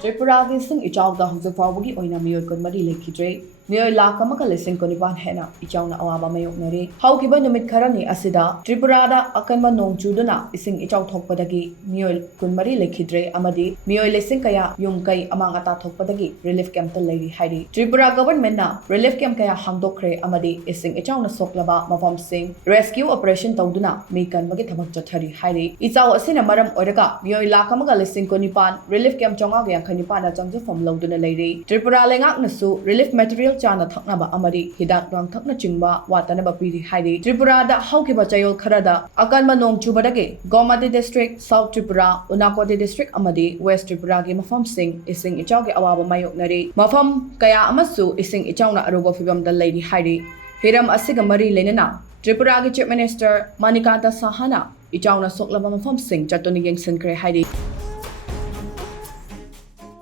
Tripura ki Esing Echao da Meeoi Kunmari Leikhidre, Meeoi Lakh 1.28 Heena Echaona Awaba Mayoknare, Haukiba Numit Karani Asida, Tripura da Akanma Nong Chuduna, Esing Echao Tokpadagi, Meeoi Kunmari Leikhidre, Amadi, Meeoi Esing Kaya, Yumkai Amangata Tokpadagi, Relief Camp the Lady Heidi. Tripura government na, Relief Camp Kaya Hangdokre, Amadi, Esing Echaona Soklaba, Mafam Sing, Rescue Operation Tauduna, Mekan Magitabak Jotari Heidi. Echao Asina Maram Odaga, Meeoi Lakh 1.28 Relief Camp Chonga Kanipana Jangja from Loduna Lady, Tripura Lengak Nasu, Relief Material Chana Taknaba Amari, Hidak Lang Takna Chingba, Watanaba Piri Heidi, Tripura da Haukiba Chayol Karada, Akanma Nong Chubadage, Gomadi District, South Tripura, Unakwati District Amadi, West Tripura Mafam Sing, Esing Echao Awaba Mayoknare, Mafam Kaya Amasu, Esing Echaona Awaba Fibam the Lady Heidi, Hiram Asigamari Lenana, Tripura Chief Minister Manikanta Sahana, Echaona Soklaba Mafam Sing, Chatoni Yang Heidi.